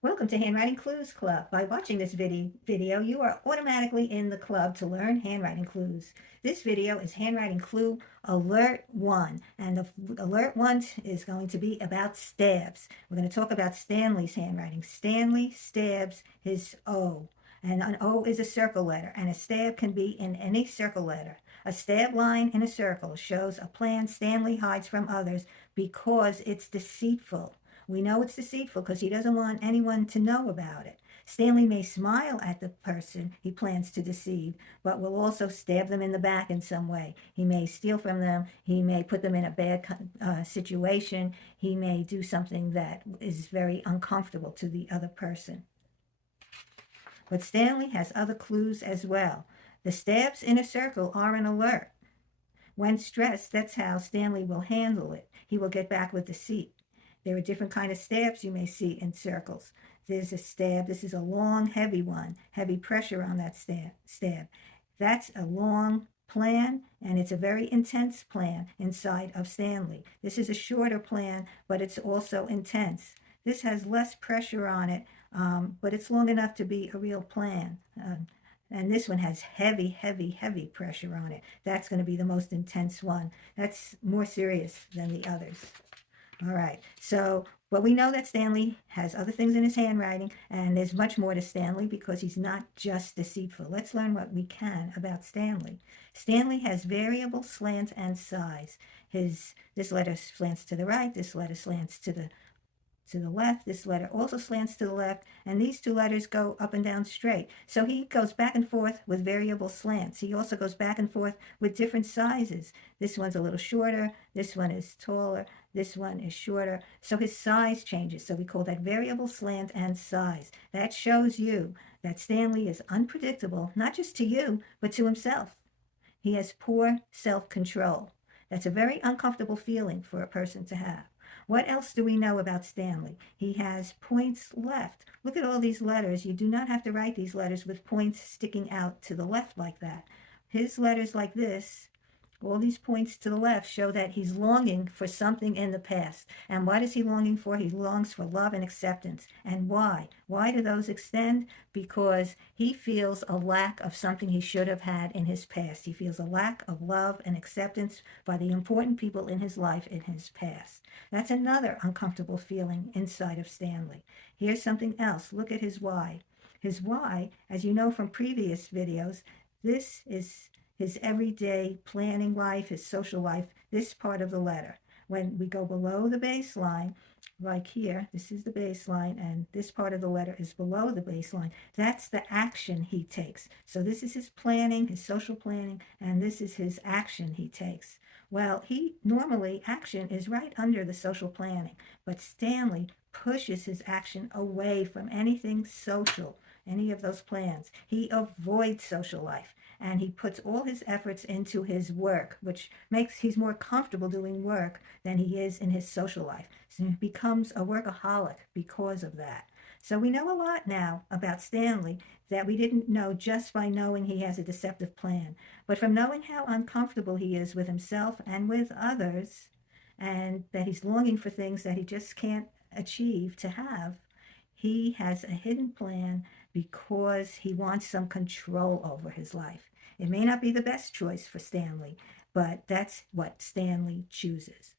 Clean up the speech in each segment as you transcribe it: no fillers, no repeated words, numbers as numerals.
Welcome to Handwriting Clues Club. By watching this video, you are automatically in the club to learn handwriting clues. This video is Handwriting Clue Alert 1, and the Alert 1 is going to be about stabs. We're going to talk about Stanley's handwriting. Stanley stabs his O, and an O is a circle letter, and a stab can be in any circle letter. A stab line in a circle shows a plan Stanley hides from others because it's deceitful. We know it's deceitful because he doesn't want anyone to know about it. Stanley may smile at the person he plans to deceive, but will also stab them in the back in some way. He may steal from them. He may put them in a bad situation. He may do something that is very uncomfortable to the other person. But Stanley has other clues as well. The stabs in a circle are an alert. When stressed, that's how Stanley will handle it. He will get back with deceit. There are different kind of stabs you may see in circles. There's a stab. This is a long, heavy one. Heavy pressure on that stab. That's a long plan, and it's a very intense plan inside of Stanley. This is a shorter plan, but it's also intense. This has less pressure on it, but it's long enough to be a real plan. And this one has heavy, heavy, heavy pressure on it. That's going to be the most intense one. That's more serious than the others. All right, but we know that Stanley has other things in his handwriting, and there's much more to Stanley because he's not just deceitful. Let's learn what we can about Stanley. Stanley has variable slant and size. This letter slants to the right, this letter slants to the left. This letter also slants to the left, and these two letters go up and down straight. So he goes back and forth with variable slants. He also goes back and forth with different sizes. This one's a little shorter. This one is taller. This one is shorter. So his size changes. So we call that variable slant and size. That shows you that Stanley is unpredictable, not just to you, but to himself. He has poor self-control. That's a very uncomfortable feeling for a person to have. What else do we know about Stanley? He has points left. Look at all these letters. You do not have to write these letters with points sticking out to the left like that. His letters like this, all these points to the left, show that he's longing for something in the past. And what is he longing for? He longs for love and acceptance. And why? Why do those extend? Because he feels a lack of something he should have had in his past. He feels a lack of love and acceptance by the important people in his life in his past. That's another uncomfortable feeling inside of Stanley. Here's something else. Look at his why. His why, as you know from previous videos, this is his everyday planning life, his social life, this part of the letter. When we go below the baseline, like here, this is the baseline, and this part of the letter is below the baseline. That's the action he takes. So this is his planning, his social planning, and this is his action he takes. Well, normally action is right under the social planning, but Stanley pushes his action away from anything social, any of those plans. He avoids social life, and he puts all his efforts into his work, which makes he's more comfortable doing work than he is in his social life. So he becomes a workaholic because of that. So we know a lot now about Stanley that we didn't know just by knowing he has a deceptive plan. But from knowing how uncomfortable he is with himself and with others, and that he's longing for things that he just can't achieve to have, he has a hidden plan because he wants some control over his life. It may not be the best choice for Stanley, but that's what Stanley chooses.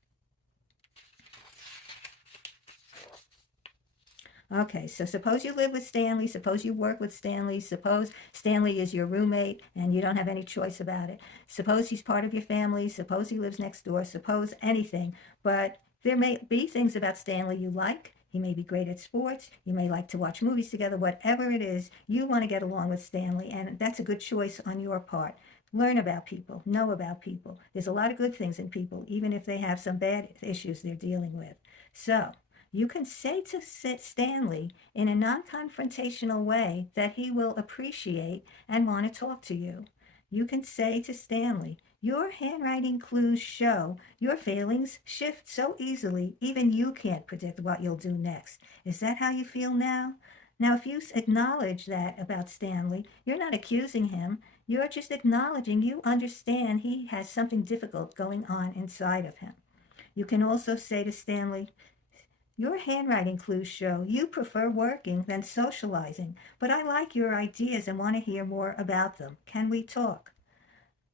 Okay, so suppose you live with Stanley, suppose you work with Stanley, suppose Stanley is your roommate and you don't have any choice about it. Suppose he's part of your family, suppose he lives next door, suppose anything, but there may be things about Stanley you like. He may be great at sports. You may like to watch movies together. Whatever it is, you want to get along with Stanley, and that's a good choice on your part. Learn about people. Know about people. There's a lot of good things in people, even if they have some bad issues they're dealing with. So you can say to Stanley in a non-confrontational way that he will appreciate and want to talk to you. You can say to Stanley, your handwriting clues show your feelings shift so easily, even you can't predict what you'll do next. Is that how you feel now? Now, if you acknowledge that about Stanley, you're not accusing him. You're just acknowledging you understand he has something difficult going on inside of him. You can also say to Stanley, Your handwriting clues show you prefer working than socializing, but I like your ideas and want to hear more about them. Can we talk?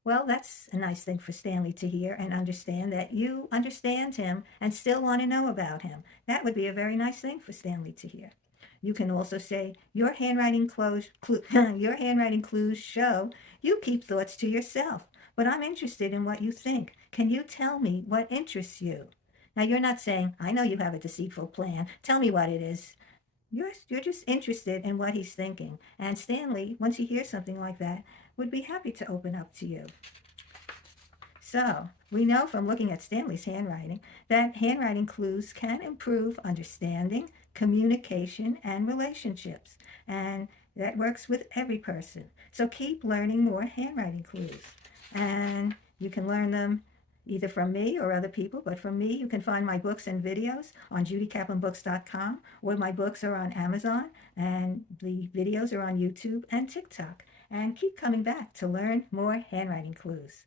Well, that's a nice thing for Stanley to hear and understand that you understand him and still want to know about him. That would be a very nice thing for Stanley to hear. You can also say, your handwriting clues show you keep thoughts to yourself, but I'm interested in what you think. Can you tell me what interests you? Now, you're not saying, I know you have a deceitful plan. Tell me what it is. You're just interested in what he's thinking. And Stanley, once he hears something like that, would be happy to open up to you. So, we know from looking at Stanley's handwriting that handwriting clues can improve understanding, communication, and relationships. And that works with every person. So keep learning more handwriting clues. And you can learn them either from me or other people, but from me, you can find my books and videos on judykaplanbooks.com, or my books are on Amazon, and the videos are on YouTube and TikTok. And keep coming back to learn more handwriting clues.